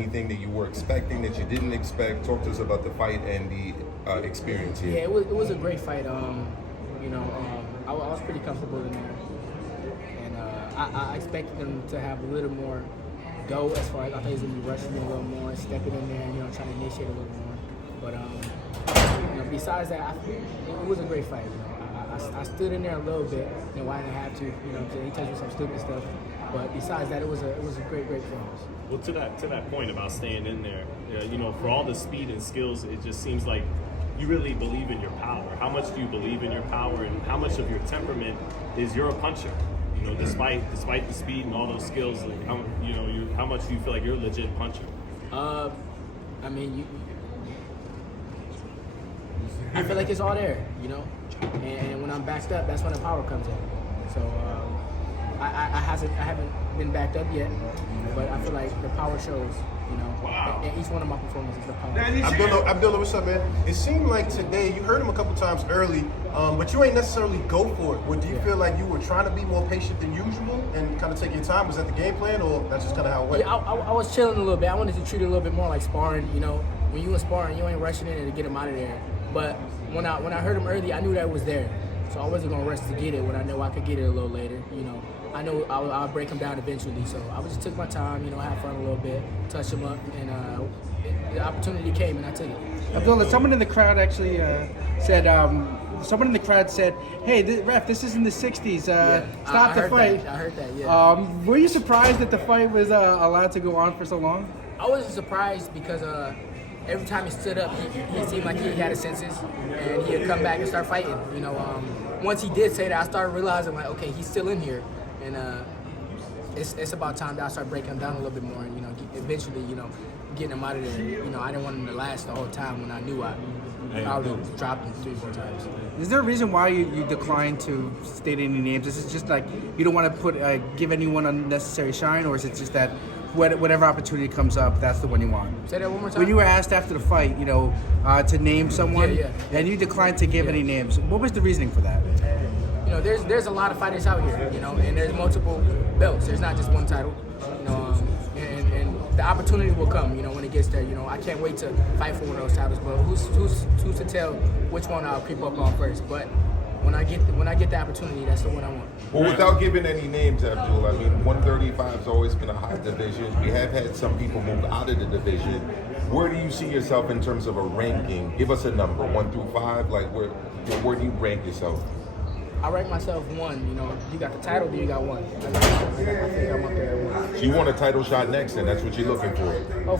Anything that you were expecting that you didn't expect? Talk to us about the fight and the experience here. Yeah, it was a great fight. I was pretty comfortable in there, and I expected them to have a little more go as far as I thought he was gonna be rushing me a little more, stepping in there, and trying to initiate a little more. But besides that, it was a great fight. I stood in there a little bit, why I didn't have to. He touched me some stupid stuff. But besides that, it was a great performance. Well, to that point about staying in there, for all the speed and skills, it just seems like you really believe in your power. How much do you believe in your power, and how much of your temperament is you're a puncher? Despite the speed and all those skills, like how much do you feel like you're a legit puncher? I feel like it's all there, and when I'm backed up, that's when the power comes in. So I haven't been backed up yet, but I feel like the power shows, in each one of my performances, the power. Abdullah, what's up, man? It seemed like today, you heard him a couple times early, but you ain't necessarily go for it. Do you feel like you were trying to be more patient than usual and kind of take your time? Was that the game plan, or that's just kind of how it went? Yeah, I was chilling a little bit. I wanted to treat it a little bit more like sparring. When you in sparring, you ain't rushing in there to get him out of there. But when I heard him early, I knew that it was there. So I wasn't going to rush to get it when I know I could get it a little later. I know I'll break him down eventually. So I just took my time, have fun a little bit, touch him up, and the opportunity came and I took it. Abdullah, someone in the crowd actually said, hey, ref, this isn't the 60s. Stop the fight. I heard that, yeah. Were you surprised that the fight was allowed to go on for so long? I wasn't surprised because every time he stood up, he seemed like he had his senses, and he'd come back and start fighting. Once he did say that, I started realizing, like, okay, he's still in here, and it's about time that I start breaking him down a little bit more, and eventually, getting him out of there. I didn't want him to last the whole time when I knew I would have dropped him 3-4 times. Is there a reason why you declined to state any names? Is it just like you don't want to give anyone unnecessary shine, or is it just that whatever opportunity comes up, that's the one you want? Say that one more time. When you were asked after the fight, to name someone, yeah. and you declined to give any names, what was the reasoning for that? There's a lot of fighters out here, and there's multiple belts. There's not just one title, and the opportunity will come, when it gets there. I can't wait to fight for one of those titles, but who's to tell which one I'll creep up on first? But when I get the opportunity, that's the one I want. Well, without giving any names, Abdul, 135 has always been a hot division. We have had some people move out of the division. Where do you see yourself in terms of a ranking? Give us a number, 1 through 5. Like, where do you rank yourself? I rank myself 1. You got the title, then you got 1. I think I'm up there at 1. So you want a title shot next, and that's what you're looking for.